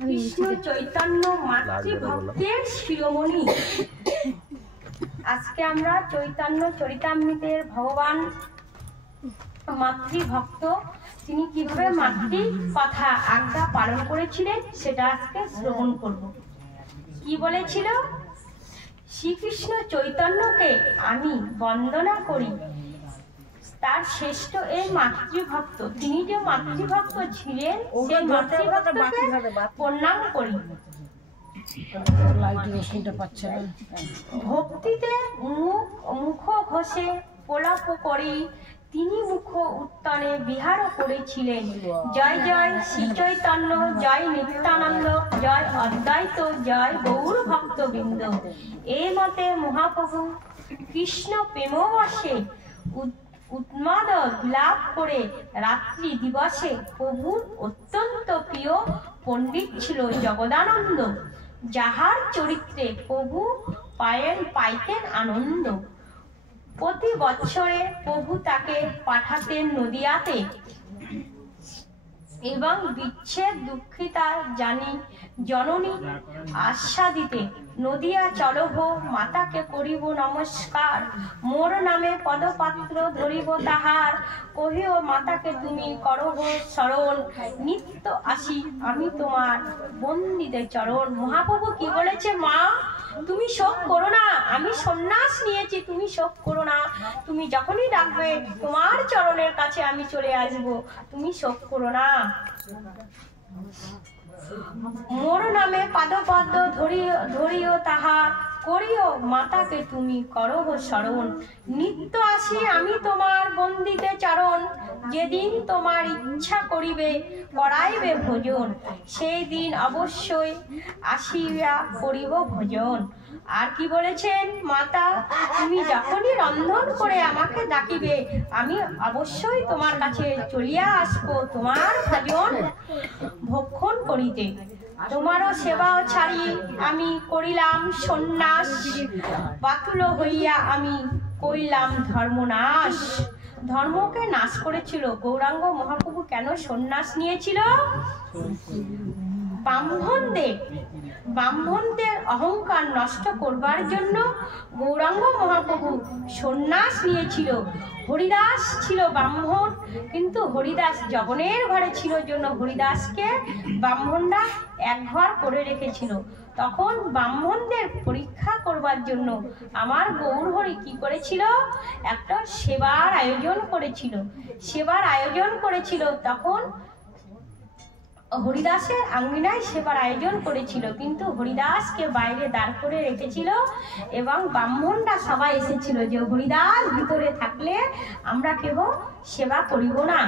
কৃষ্ণ চৈতন্য মাতৃভক্তের শিরোমণি। আজকে আমরা চৈতন্য চরিতামৃতের ভগবান মাতৃভক্ত, তিনি কিভাবে মাতৃ কথা আজ্ঞা পালন করেছিলেন সেটা আজকে শ্রবণ করব। কি বলেছিল? শ্রীকৃষ্ণ চৈতন্যকে আমি বন্দনা করি, তার শ্রেষ্ঠ এই মাতৃভক্ত, তিনি যে মাতৃভক্ত ছিলেন সেই মাতৃভক্তকে প্রণাম করি। ভক্তিতে মুখ ঘষে প্রলাপ করি, তিনি মুখ উত্তানে বিহার করেছিলেন। জয় জয় শ্রী চৈতন্য, জয় নিত্যানন্দ, জয় অদ্বৈত, জয় গৌর ভক্তবৃন্দ। এই মতে মহাপ্রভু কৃষ্ণ প্রেমবশে উন্মাদ বিলাপ করে রাত্রি দিবসে প্রভুর অত্যন্ত প্রিয় পণ্ডিত ছিল জগদানন্দ, যাহার চরিত্রে প্রভু পাইতেন আনন্দ। প্রতি বৎসরে প্রভু তাকে পাঠাতেন নদিয়াতে, এবং বিচ্ছেদ দুঃখিতা জানি জননী আস্বাদিতে। নদিয়া চলভ মাতাকে করিব নমস্কার, মোর নামে পদপাত্র ধরিব তাহার। কহিও মাতাকে তুমি করহ শরণ, নিত্য আসি আমি তোমার বন্দিতে চরণ। মহাপ্রভু কি বলেছে? মা, তুমি শোক করো না, আমি সন্ন্যাস নিয়েছি, তুমি শোক করো না, তুমি যখনই ডাকবে তোমার চরণের কাছে আমি চলে আসবো, তুমি শোক করো না। মোর নামে পাদপদ্ম ধরিও তাহার, করিও মাতাকে তুমি করহ শরণ। নিত্য আসি আমি তোমার বন্দিতে চরণ, যেদিন তোমার ইচ্ছা করিবে করাইবে ভোজন, সেই দিন অবশ্যই আসিয়া করিব ভোজন। আর কি বলেছেন? মাতা, তুমি যখনই রন্ধন করে আমাকে ডাকিবে আমি অবশ্যই তোমার কাছে চলিয়া আসবো তোমার ভোজন ভক্ষণ করিতে। তোমারও সেবাও ছাড়ি আমি করিলাম সন্ন্যাস, বাতুল হইয়া আমি করিলাম ধর্মনাশ। ধর্মকে নাশ করেছিল গৌরাঙ্গ মহাপ্রভু। কেন সন্ন্যাস নিয়েছিল? ব্রাহ্মণদের অহংকার নষ্ট করবার জন্য গৌরাঙ্গ মহাপ্রভু সন্ন্যাস নিয়েছিল। হরিদাস ছিল ব্রাহ্মণ, কিন্তু হরিদাস জগনের ঘরে ছিল জন্য হরিদাসকে ব্রাহ্মণরা এক ঘর করে রেখেছিল। তখন ব্রাহ্মণদের পরীক্ষা করবার জন্য আমার গৌর হরি কি করেছিল? একটা সেবার আয়োজন করেছিল। তখন হরিদাসের আঙ্গিনায় সেবার আয়োজন করেছিল, কিন্তু হরিদাসকে বাইরে দাঁড় করে রেখেছিল এবং ব্রাহ্মণরা সবাই এসেছিল যে হরিদাস ভিতরে থাকলে আমরা কেউ সেবা করিব না।